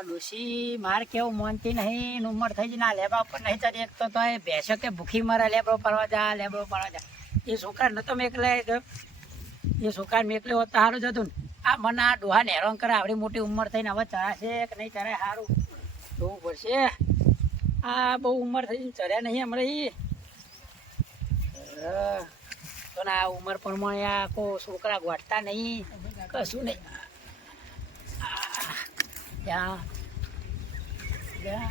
આ ડોશી માર કેવું માનતી નહીં ઉંમર થઈ જ ના લેબા ઉપર નહીં ચડી એક તો એ ભેંસો કે ભૂખી મારે લેબડો પાડવા જા લેબડો પાડવા જા એ છોકરા નતો મેકલે એ છોકરા મેકલે હોત તો સારું જતું ને આ મને આ ડોહાને હેરાન કરે આવડી મોટી ઉંમર થઈને હવે ચડાશે કે નહીં ચડે સારું જોવું પડશે આ બહુ ઉંમર થઈ ચડ્યા નહીં હમણાં તો ના ઉંમર પ્રમાણે આ કોઈ છોકરા ગોઠતા નહીં કશું નહીં જા જા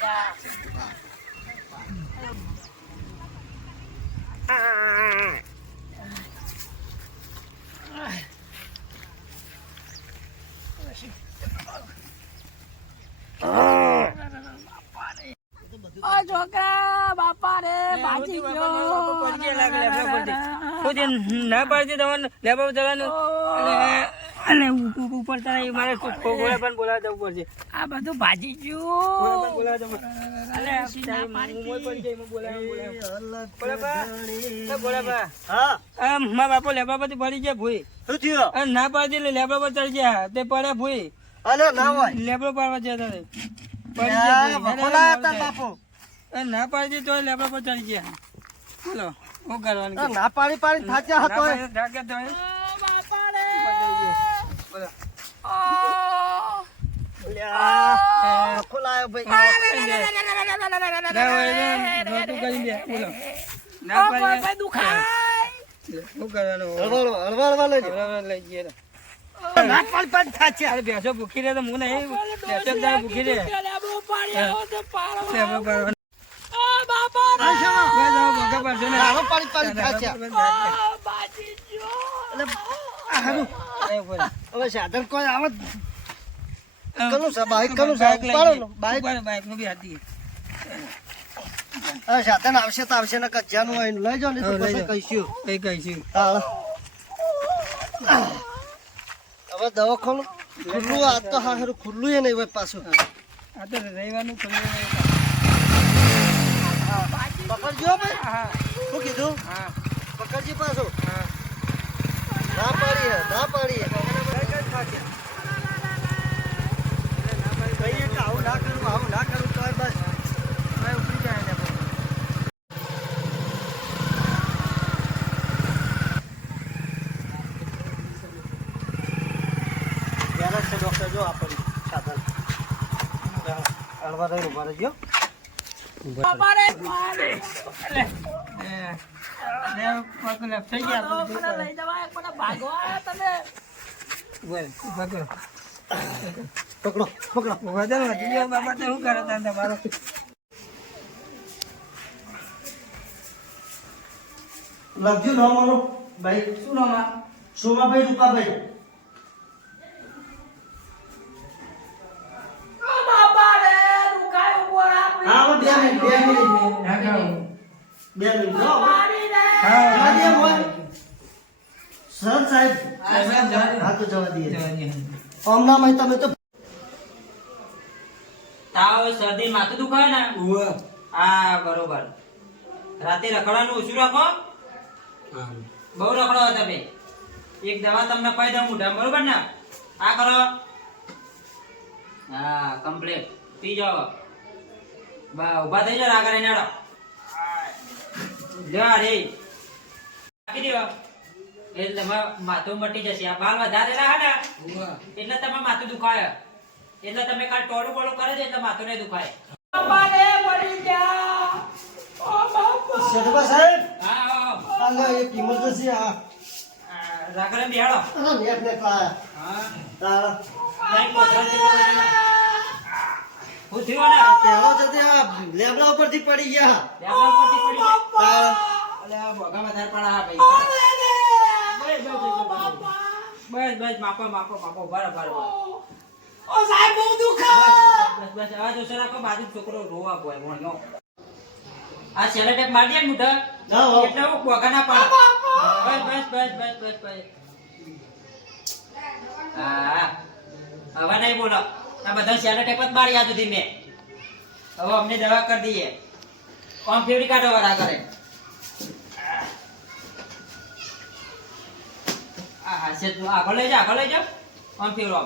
જા છોકરા બાપા રે ભાજી ના પાડતી તમારે લેબા જવાનું અને ઉપર ચડાવી મારે ગોળા પણ બોલાવા જવું પડશે. આ બધું ભાજી ગયું મારા બાપો લેબા પરથી પડી ગયા ભૂઈ ના પાડતી એટલે લેબા પર ચડી ગયા તે પડ્યા ભૂઈ લેબડો પાડવા જતા ના પાડી તો લેબડા પર ચડી ગયા. બોલો શું કરવાનું ના પાડી પાડી થાક્યા હતો ભેંસો ભૂખી રે તો હું નહીં ભૂખી રે હવે સાધન કોઈ આવત સાધન આવશે તો આવશે ને કચ્યાનું હોય લઈ જાઓ ને કહીશું હવે દવાખાનું ખુલ્લું આ તો હારું ખુલ્લું એ નહીં હોય પાછું આ તો રવિવારનું ખુલ્લું પકડજો ભાઈ શું કીધું પકડજી પાછું ના પાડીએ કહીએ કે આવું ના કરું તો બસ ઉતરી જાય ને પહેલા છે ડોક્ટર જો આપણી સાધન અડવા રહી ઉભા રહેજો પકડો બાબા તો શું કરે તમારો લખજો નામ મારો ભાઈ શું નામ સોમાભાઈ રૂપાભાઈ હા 2 મિનિટ સર સાહેબ હા તો જવા દઈએ હમણાં મેં તમે તો તાવ શરદી માથું દુખાય ને હા બરોબર રાતે રખડવાનું ઓછું રાખો બહુ રખડો તમે એક દવા તમને કહી દઉં મોઢા બરોબર ને આ કરો હા કમ્પ્લીટ પી જાઓ ઉભા થઈ જાઓ આગળ એનાડો જા રે આપી દેવા એટલે તમારું માથું મટી જશે આ બાલ વધારે હે ને એટલે તમારું માથું દુખાય એટલે તમે કાલ ટોળું બોળું કરે છે એટલે માથું નહીં દુખાય સદબા સાહેબ હા હાલો એક ઇમરજન્સી રાગરે બેહાડો નેટ ને હા લાઈક પોતરા હું થયો ને પહેલો જતે લેબડા ઉપરથી પડી ગયા લેબડા ઉપરથી પડી ગયા અલે આ ભોગા વધારે પડા ભાઈ બસ માપો બરાબર ઓ સાહેબ બહુ દુખા બસ આ જો સરાકો બાજુ છોકરો રોવા બોય મોણો આ સેલે ટેપ માર દે મુઠા એટલે હું ભોગા ના પાડ બસ હા હવે નહીં બોલો આ બધા સેલે ટેપ જ મારી આ સુધી મેં હવે અમને દવા કરી દઈએ કોમ ફેવરી કાઢો વાળા કરે આ હાસે તું આગળ લઈ જા કોમ ફેવરો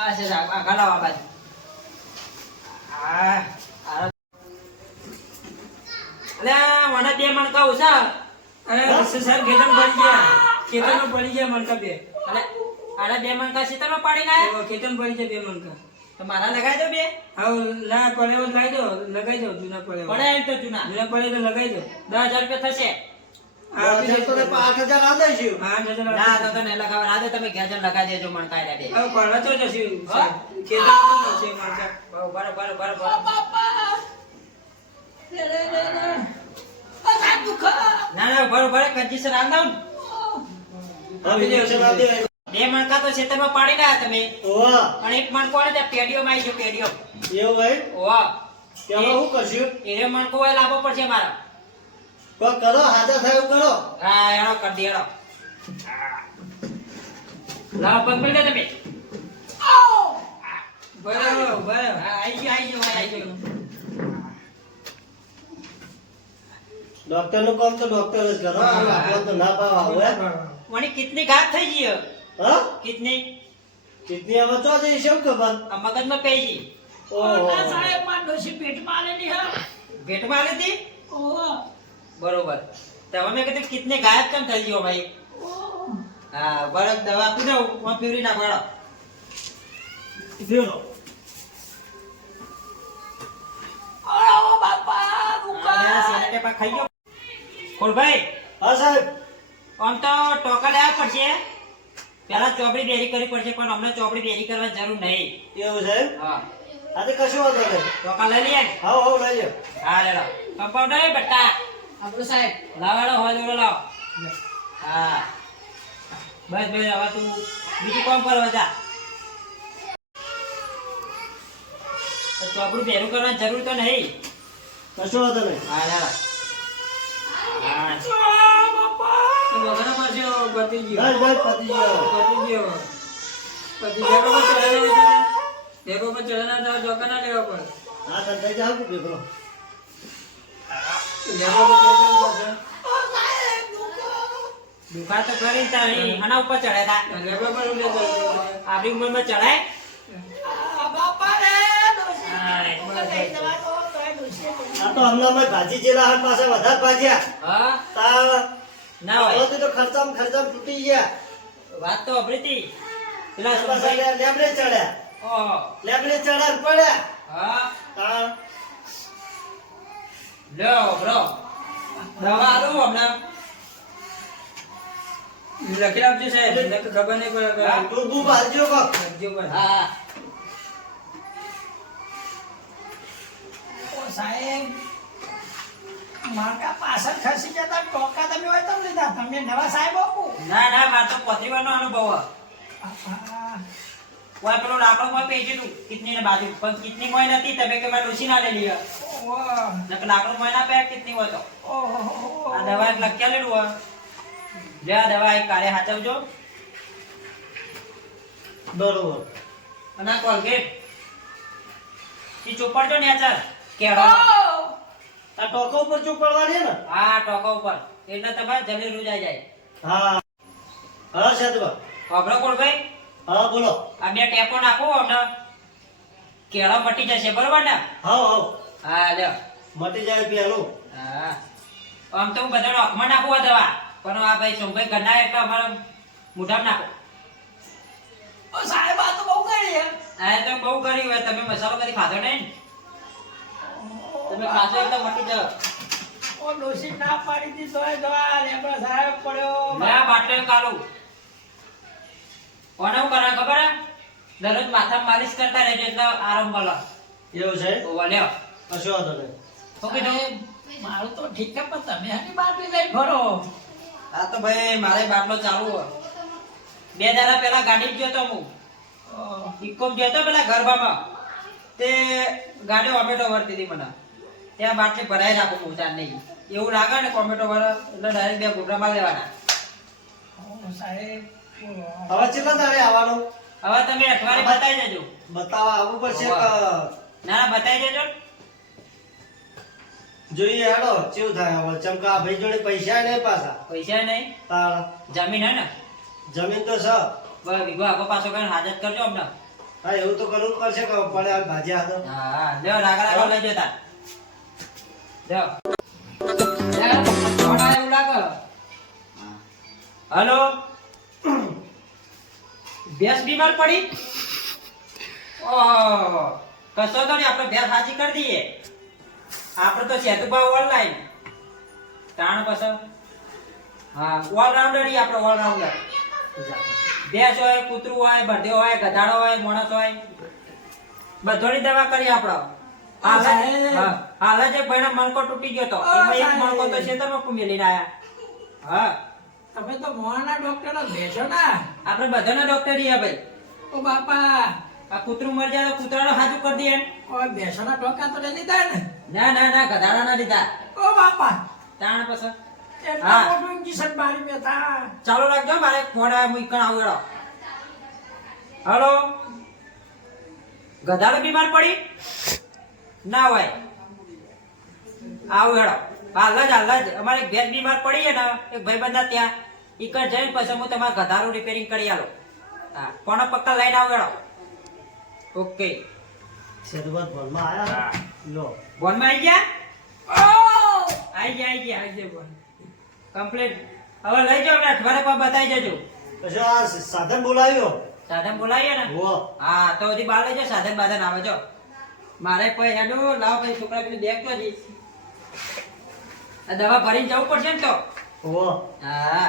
આ છે આગળ આવો આ બાજુ. આ અલ્યા મને 2 મણકા ઓછા. અરે સર ખેતર પડી ગયા. ખેતરમાં પડી ગયા મણકા 2. અલે આડા 2 મણકા ખેતરમાં પાડી નાખ્યા. ખેતરમાં પડી ગયા 2 મણકા. તો મારા લગાઈ દો 2. હા લા પડે એવો લાવી દો, લગાઈ દો જૂના પડે એવો. પડે એમ તો જૂના જૂના પડે તો લગાઈ દો. 10,000 રૂપિયા થશે. આ આપી તો દેજો. 8,000 આ દઈશું. હા જજો ના તો તને લગાવવા ના દે, તમે ઘેર જઈને લગાવી દેજો મણકા એના 2. હવે પડવા તો જશે હા? ખેતરમાં છે મણકા. બરોબર. સાહેબ દુખા. ના બરોબર કંજીસર આમ દઉં. આપી દેજો, આપી દેજો. 2 મણકા તો ખેતરમાં પાડી નાખ્યા તમે. ઓવા, અને 1 મણકો ને ત્યાં પેઢીઓમાં આવી ગયો પેઢીઓ. એવું ભાઈ? ઓવા તેમાં શું કરશું? એ મણકો હોય લાવવો પડશે મારા. કોઈ કરો, હાજર થાય એવું કરો. હા એનો કરી દે એનો. લાવ પગ મિલ દે તમે. બરાબર હા, આઈ ગયો. ડોક્ટર નું કામ તો ડોક્ટર જ કરો. આપણને તો ના પાવ આવે. મને કિતની ઘાત થઈ ગઈ. હા? કિતની કિડની આમાં તો જઈ શું ખબર? આ મગજમાં પઈ ગઈ. ઓહો. સાહેબ માં ડોશી પેટમાં આલેલી હા. ભેટમાં આવી હતી. ઓહો. બરોબર. તો હવે મેં કીધું કિતને ગાયબ કેમ થઈ ગયો ભાઈ? હા બરાબર, દવા આપી દઉં. હું પીવડી નાખો હેડો. ફેરો. ઓ બાપા આ દુખા. સેને ટેપા ખાઈ ગયો. ખોલભાઈ હા સાહેબ. આમ તો ટોકા લેવા પડશે. પેલા ચોપડી બેરી કરવી પડશે, પણ અમને ચોપડી બેરી કરવા જરૂર નહીં. એવું સાહેબ? હા આજે કશું વાંધો નહીં. ટોકા લઈ લઈએ ને? હાવ હાવ લઈ લ્યો. હા લેડો. કમ્પાઉન્ડર એ બટ્ટા આપણો સાહેબ લાવાડો હોય જોડો લાવ. હા બસ હવે તું બીજું કામ કરવા જા. ચોપડું બેરું કરવાની જરૂર તો નહીં. કશું વાંધો નહીં. હા લેડો. હા વગર પાછો પતી ગયો. બસ બસ પતી ગયો. પતી ગયો. પછી ઢેબો પર ચડાવી દીધા. ઢેબો પર ચડાના તો ચોકા ના લેવા પડે. હા તને થઈ જાવ કે ભેગો. ઢેબો પર ચડાવી દુખા તો કરી તારી આના ઉપર ચડે તા. ઢેબો પર ઉડે તો આપણી ઉંમરમાં ચડાય. બાપા રે ડોશી હા. લઈ જવાનો તો એ ડોશી. આ તો હમણાં મેં ભાજી જેલા હાથ પાસે વધારે ભાજ્યા. હા તા ના હોય. તો ખર્ચામાં તૂટી ગયા. વાત તો અભરી હતી. પેલા પાછા સોમભાઈ. લેબડે ચડ્યા. ઓહો. લેબડે ચડ્યા ને પડ્યા. હા તા લ્યો બ્રો. દવા આલું હમણાં. લખી આપજો સાહેબ. નકર ખબર નહીં પડે. હા. તું બૂ ભાજ્યો કોક. લખજો પણ. હા ઓ સાહેબ મારા પાછળ ખસી જતા ટોકા તમે હોય તો લીધા. તમે નવા સાહેબ આપો. ના મારે તો પથરીવાનો અનુભવ હે. ઓય પેલો લાકડો માં પેજી તું કિડની ને બાજુ, પણ કિડની મોય નથી. તમે કે મેં ડોસી ના લેલી હે. નકર લાકડો મોય ના પે કિડની હોય તો. આ દવા એક લખ્યા લેલું હે. લે આ દવા એક કાલે હાચવજો. બરોબર. અને આ કોલગેટ ઈ ચોપડજો ને આચાર કેડો. આ ટોકો ઉપર ચૂપ પડવાની ને? હા ટોકા ઉપર, એટલે તમારે જલ્દી રૂજાઈ જાય. હા હા સાહેબ. ખબરો કોણ ભાઈ? હા બોલો. આ 2 ટેપો નાખો અમને કેળો મટી જશે, બરોબર ને? હાવ હાવ હા લ્યો. મટી જાય પેલું. હા આમ તો હું બધાનો અખમાં નાખું આ દવા, પણ આ ભાઈ સોમભાઈ ઘરના એટલે અમારા મોઢામાં નાખો. ઓ સાહેબ આ તો બહુ કરી હે. આ તો બહુ કરી હોય. તમે મસાલો કદી ખાધો નહીં ને? તમે ખાશો એટલે મટી જાવ. ઓ ડોશી ના પાડી દી તોય દવા લેબડો સાહેબ પડ્યો. લે આ બાટલો કાઢું. કોને હું કરા ખબર હે? દરરોજ માથામાં માલિશ કરતા રહેજો એટલે આરામ મળે. એવું છે? ઓવા લ્યો. કશું વાંધો નહીં. શું કીધું? મારું તો ઠીક છે પણ તમે આની બાટલી લઈ ફરો. આ તો ભાઈ મારે બાટલો ચાલુ હોય. 2 દાડા પહેલા ગાડી ગયો તો હું. ઇકોમ ગયો તો પેલા ગરબામાં. તે ગાડી ઓમેટો વરતી હતી મને. ત્યાં બાટલી ભરાઈ રાખું હું ચાર નહીં. એવું લાગે ને કોમેટો વર એટલે ડાયરેક્ટ 2 ઘૂંટડા મારી લેવાના. ઓ સાહેબ હવે કેટલા દાડે આવવાનું? હવે તમે અઠવાડિયે બતાવી દેજો. બતાવવા આવવું પડશે કે ના બતાવી દેજો. જોઈએ હેડો કેવું થાય હવે. ચમકા આ ભાઈ જોડે પૈસા નહીં પાછા. પૈસા નહીં, તાર જમીન હે ને? જમીન તો છે. બસ વીઘો આગો પાછો કરીને હાજર કરજો અમને. હા એવું તો કરવું પડશે કે પડે આ ભાજ્યા હતો હા લ્યો રાગા લઈ જતા લ્યો થોડા એવું લાગે હલો ભેંસ બીમાર પડી ઓહો કશો તો નહીં આપણે ભેંસ હાજી કરી દઈએ આપણે તો સેતુભા ઓનલાઈન તાણ પછી હા ઓલરાઉન્ડર ઈ આપણો ઓલરાઉન્ડર ભેંસ હોય કૂતરું હોય બળદિયો હોય ગધાડો હોય માણસ હોય બધોની દવા કરી આપણો હાલ જ એક ભાઈનો મણકો તૂટી ગયો તો એમાં એક મણકો તો ખેતરમાં મેલીને આયા હા તમે તો મોહના ડોક્ટર બેસો ના આપણે બધાના ડોક્ટર છીએ ભાઈ ઓ બાપા આ કૂતરું મરી જાય તો કૂતરાનો હાજુ કરી દઈએ ઓ બેસોના ટોકા તો લઈ લીધા ને ના ના ના ગધાડાના લીધા ઓ બાપા તાણ પછી એટલા મોટું ઇન્જેક્શન મારી મેતા ચાલુ રાખજો મારે ફોન આવે હું ઈકણ આવું એડો હલો ગધાડો બીમાર પડી ના હોય આવું હેડો હાલ જ અમારે ભેંસ બીમાર પડી છે ને એક ભાઈબંધા ત્યાં ઈકણ જઈને પછી હું તમારા ગધારું રિપેરિંગ કરી આલો હા કોનો પક્કા લઈને આવું હેડો ઓકે સેતુબાદ ભણમાં આયા લો બોનમાં આવી ગયા ઓ આવી ગયા બોન કમ્પ્લીટ હવે લઈ જાઓ ને અઠવાડિયે પર બતાવી જજો પછી આ સાધન બોલાવ્યો સાધન બોલાવીએ ને વો હા તો હજી બહાર લઈ જાઓ સાધન બાધન આવે જો મારે કોઈ હેડું લાવો ભાઈ છોકરા પેલી બેગ તો જી આ દવા ભરીને જવું પડશે ને તો વો હા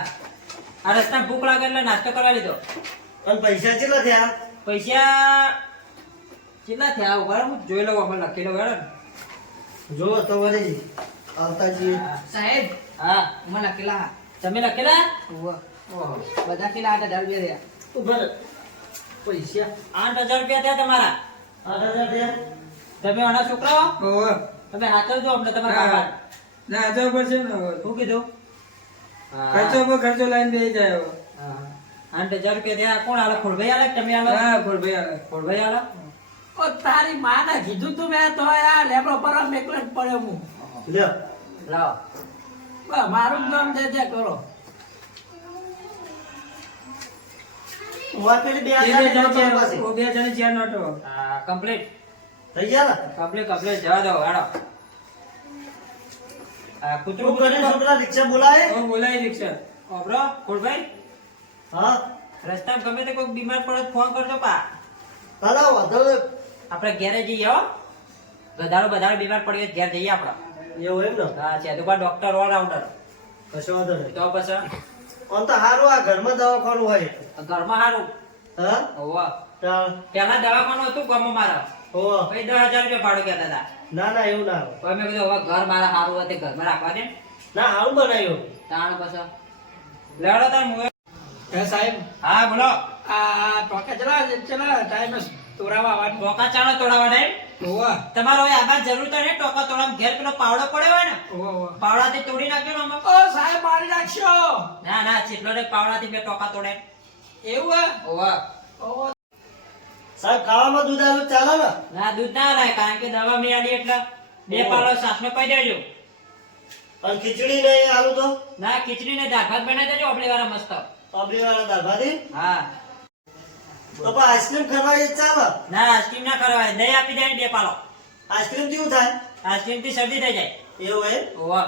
આ રસ્તા ભૂખ લાગે એટલે નાસ્તો કરવા લીધો અને પૈસા કેટલા થયા પૈસા કેટલા થયા ઉભા હું જોઈ લઉં અમે લખેલો વેળો ને જો તો વળી આવતા જઈએ સાહેબ હા મને લખેલા તમે લખેલા ઓહો ઓહો બધા કેટલા 8,000 રૂપિયા રહ્યા ઉભા પૈસા 8,000 રૂપિયા થયા તમારા 8,000 થયા તમે આના છોકરાઓ ઓહો તમે હાથવજો અમને તમારા કાકા ના આજો પડશે ને શું કીધું ખર્ચો પર ખર્ચો લઈને બેસી જાય હવે. 8,000 રૂપિયા થયા કોણ આલે ખોડભાઈ આલે કે તમે આલો હા ભૂલભાઈ આવે ખોડભાઈ આલે ઓ તારી માને કીધું તું મેં તો આ લેબડો પર એકલો જ પડ્યો હું લ્યો લાવો બસ મારું નામ દે દે કરો ઉભા પેલી બે એ બે આયા જણ ને છે, પાસે. ઓ બે જણ છે નોટો કમ્પ્લીટ થઈ ગયા ને કમ્પ્લીટ જવા દો હેડો કૂતરું તું કરીને છોકરા રિક્ષા બોલાય ઓ બોલાય રિક્ષા ઓબરો ખોડભાઈ હા રસ્તામાં ગમે તે કોઈ બીમાર પડે તો ફોન કરજો પા હાલો વાંધો નહીં. આપણે ઘેરે જઈએ હો બધાડો બીમાર પડી હોય ઘેર જઈએ આપણે એવું એમ ને હા છે દુકાન ડોક્ટર ઓલરાઉન્ડર કશો વાંધો નહીં તો પછી આમ તો સારું આ ઘરમાં દવાખાનું હોય ઘરમાં સારું હા હોવા ચાલ પેલા દવાખાનું હતું ગામમાં મારા હોવો. પછી 10,000 રૂપિયા ભાડું કહેતા હતા ના ના એવું ના હોય. પછી મેં કીધું હવે ઘર મારા સારું હોય તે ઘરમાં રાખવા દે ના સારું બનાવ્યું તાણ પછી લેવડો તાર મુએ હે સાહેબ હા બોલો આ ટોકા ચલા ટાઈમ તોરાવા આવવાનું ટોકા ચાણો તોડાવા નહીં ઓવા તમારો હવે આમાં જરૂર તો નહીં ટોકા તોડવામાં ઘેર પેલો પાવડો પડ્યો હોય ને ઓવા પાવડાથી તોડી નાખ્યો ને આમાં ઓ સાહેબ મારી નાખશો ના ના ચીટલો ને પાવડાથી બે ટોકા તોડે એવું હે ઓવા ઓ સાહેબ ખાવામાં દૂધ આલું ચાલે ને ના દૂધ ના લાય કારણ કે દવા મેં આલી એટલે બે પાલો સાસનો પાઈ દેજો અને ખીચડી નહીં આલું તો ના ખીચડી ને દાળ ભાત બનાવી દેજો આપણી વાળા મસ્ત પાપડી વાળા દાળ ભાતી હા તો પણ આઈસ્ક્રીમ ખાવા એ ચાલે ના આઈસ્ક્રીમ ના કરવાય દહીં આપી દે બે પાલો આઈસ્ક્રીમ કેવું થાય આઈસ્ક્રીમ થી શરદી થઈ જાય એવું એમ ઓવા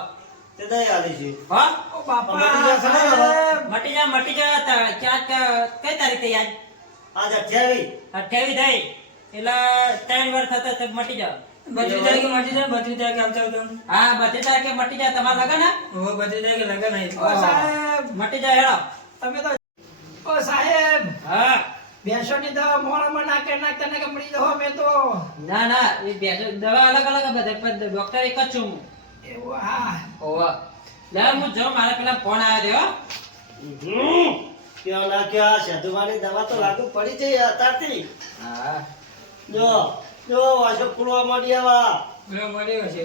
તે દહીં આલી છે હો ઓ બાપા મટી જશે ને હવે? સાહેબ. મટી જા કઈ તારીખ થઈ આજ આજ 28 28 થઈ એટલે 3 વાર થતા તો મટી જાવ 32 તારીખે મટી જાય 32 તારીખે આવતા હતો હા 32 તારીખે મટી જાય તમારા લગન હા ઓ 32 તારીખે લગન આવી ઓ સાહેબ મટી જાય હેડો તમે તો ઓ સાહેબ હા બેસોની દવા મોણામાં નાખતા નાખે મળી દો મેં તો ના ના એ બે દવા અલગ અલગ બધે પણ ડોક્ટર એક જ છું હું એવું હા ઓવા લે હું જો મારા પેલા ફોન આવ્યો ક્યાં ના ક્યાં સાધુમાની દવા તો લાગુ પડી જાય અત્યારથી હા જો જો વાસો ફૂલવા માંડી આવા પેલો મળ્યો છે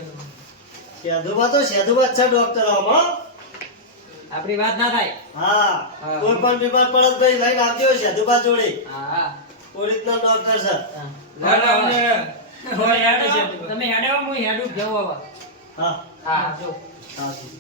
સાધુમાં તો સાધુમાં જ છે ડોક્ટર આમાં આપણી વાત ના થાય હા હા. કોઈ પણ બીમાર પડત ભાઈ લઈને આવજો સાધુબા જોડે હા ઓરિજિનલ ડોક્ટર છે તમે હેડો હું હેડું જવું હવે હા હા જો સાચું